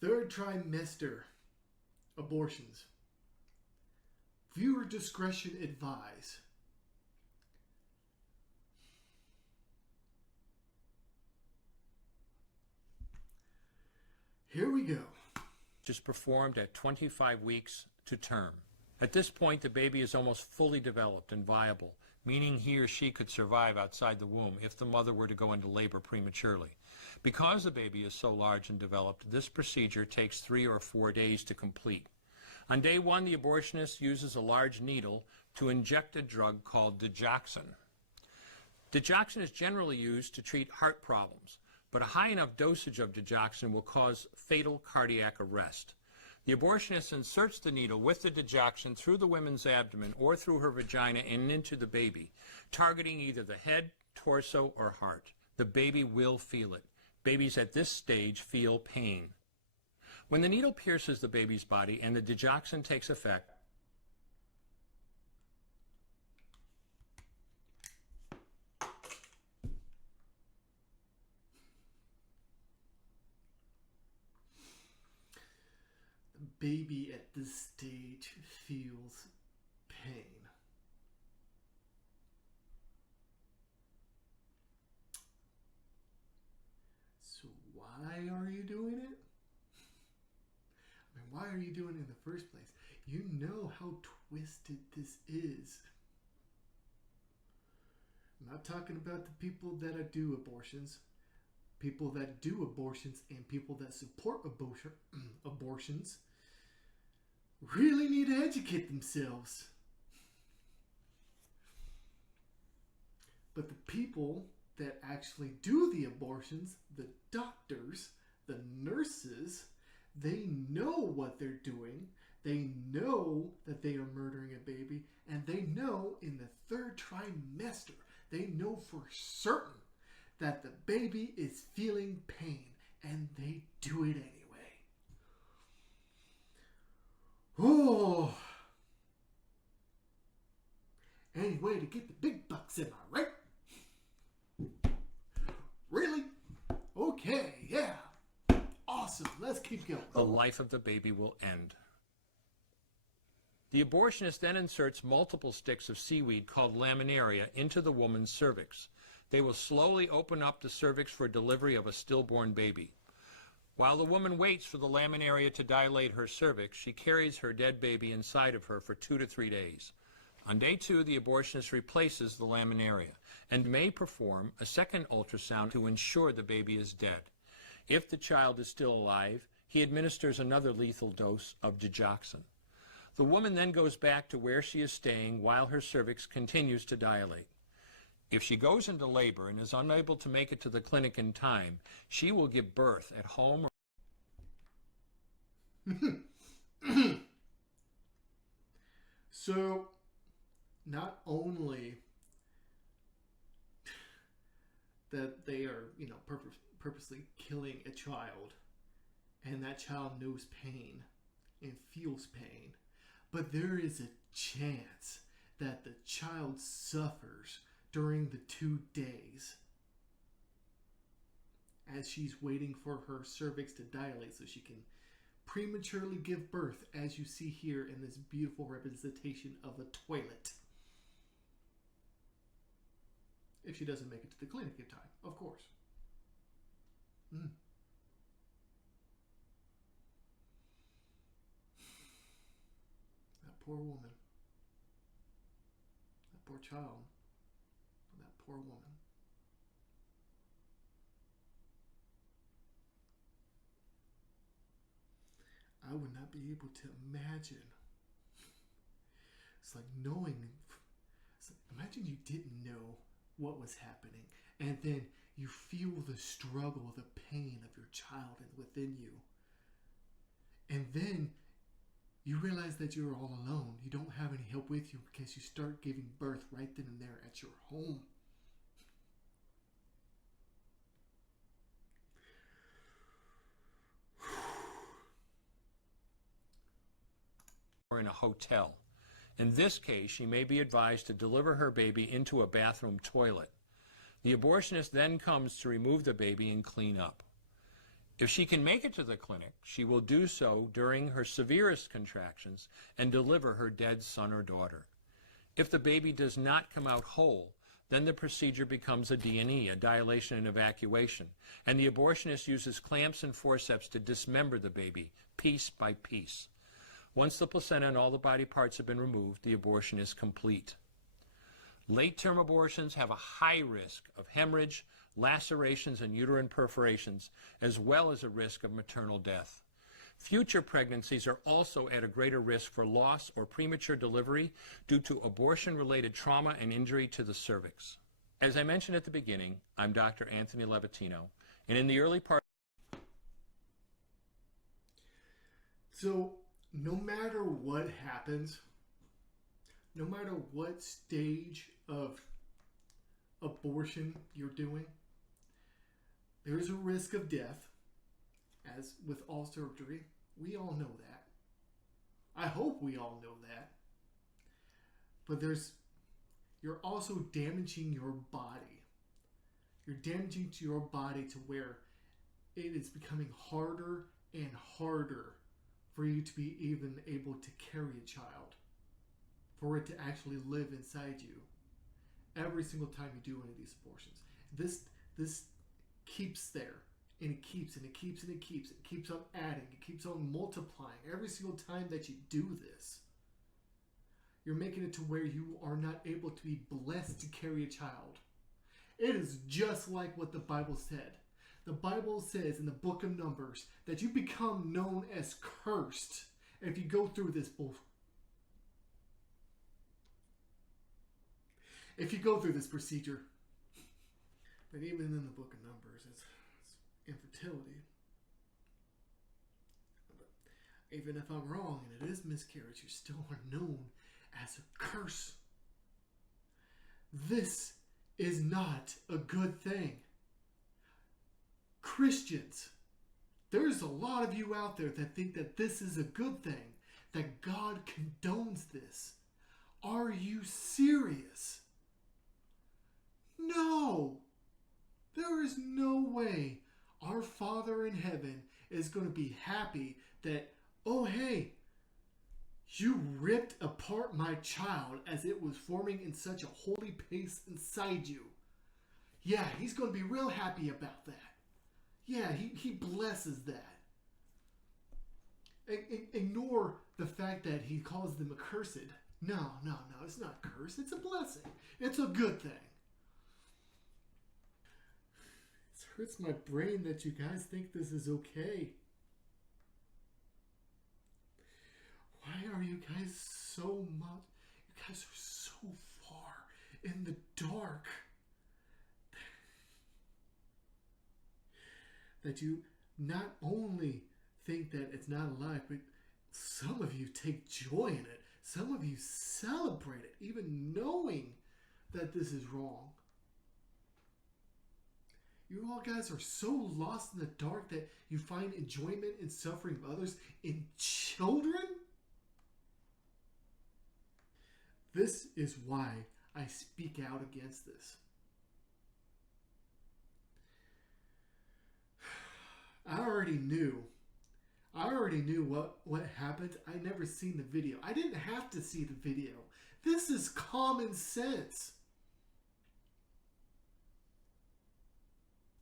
Third trimester abortions. Viewer discretion advised. Here we go. Is performed at 25 weeks to term. At this point, the baby is almost fully developed and viable, meaning he or she could survive outside the womb if the mother were to go into labor prematurely. Because the baby is so large and developed, this procedure takes 3 or 4 days to complete. On day 1, the abortionist uses a large needle to inject a drug called digoxin. Digoxin is generally used to treat heart problems, but a high enough dosage of digoxin will cause fatal cardiac arrest. The abortionist inserts the needle with the digoxin through the woman's abdomen or through her vagina and into the baby, targeting either the head, torso, or heart. The baby will feel it. Babies at this stage feel pain. When the needle pierces the baby's body and the digoxin takes effect, Baby at this stage feels pain. So why are you doing it? I mean, why are you doing it in the first place? You know how twisted this is. I'm not talking about the people that do abortions. People that do abortions and people that support abortions really need to educate themselves. But the people that actually do the abortions, the doctors, the nurses, they know what they're doing. They know that they are murdering a baby, and they know in the 3rd trimester, they know for certain that the baby is feeling pain, and they do it anyway. Oh! Any way to get the big bucks, am I right? Really? Okay, yeah. Awesome, let's keep going. the life of the baby will end. The abortionist then inserts multiple sticks of seaweed called laminaria into the woman's cervix. They will slowly open up the cervix for delivery of a stillborn baby. While the woman waits for the laminaria to dilate her cervix, she carries her dead baby inside of her for 2 to 3 days. On day 2, the abortionist replaces the laminaria and may perform a second ultrasound to ensure the baby is dead. If the child is still alive, he administers another lethal dose of digoxin. The woman then goes back to where she is staying while her cervix continues to dilate. If she goes into labor and is unable to make it to the clinic in time, she will give birth at home. So, not only that they are, purposely killing a child, and that child knows pain and feels pain, but there is a chance that the child suffers during the 2 days as she's waiting for her cervix to dilate so she can prematurely give birth, as you see here in this beautiful representation of a toilet. If she doesn't make it to the clinic in time, of course. That poor woman. That poor child. That poor woman. I would not be able to imagine. It's like imagine you didn't know what was happening, and then you feel the struggle, the pain of your child within you. And then you realize that you're all alone. You don't have any help with you because you start giving birth right then and there at your home. Or in a hotel. In this case, she may be advised to deliver her baby into a bathroom toilet. The abortionist then comes to remove the baby and clean up. If she can make it to the clinic, she will do so during her severest contractions and deliver her dead son or daughter. If the baby does not come out whole, then the procedure becomes a D&E, a dilation and evacuation, and the abortionist uses clamps and forceps to dismember the baby, piece by piece. Once the placenta and all the body parts have been removed, the abortion is complete. Late-term abortions have a high risk of hemorrhage, lacerations, and uterine perforations, as well as a risk of maternal death. Future pregnancies are also at a greater risk for loss or premature delivery due to abortion-related trauma and injury to the cervix. As I mentioned at the beginning, I'm Dr. Anthony Levatino, and in the early part... So, no matter what happens, no matter what stage of abortion you're doing, there's a risk of death. As with all surgery, we all know that. I hope we all know that. But you're also damaging your body. You're damaging to your body to where it is becoming harder and harder for you to be even able to carry a child, for it to actually live inside you every single time you do any of these abortions. This keeps there, and it keeps and it keeps and it keeps. It keeps on adding. It keeps on multiplying every single time that you do this. You're making it to where you are not able to be blessed to carry a child. It is just like what the Bible said. The Bible says in the book of Numbers that you become known as cursed if you go through this if you go through this procedure. But even in the book of Numbers, it's infertility. But even if I'm wrong and it is miscarriage, you still are known as a curse. This is not a good thing. Christians, there's a lot of you out there that think that this is a good thing, that God condones this. Are you serious? No! There is no way our Father in heaven is going to be happy that, oh hey, you ripped apart my child as it was forming in such a holy pace inside you. Yeah, he's going to be real happy about that. Yeah, he blesses that. Ignore the fact that he calls them accursed. No, it's not a curse. It's a blessing. It's a good thing. It hurts my brain that you guys think this is okay. Why are you guys so much... You guys are so far in the dark that you not only think that it's not alive, but some of you take joy in it. Some of you celebrate it, even knowing that this is wrong. You all guys are so lost in the dark that you find enjoyment in suffering of others, in children? This is why I speak out against this. I already knew what happened. I never seen the video. I didn't have to see the video. This is common sense.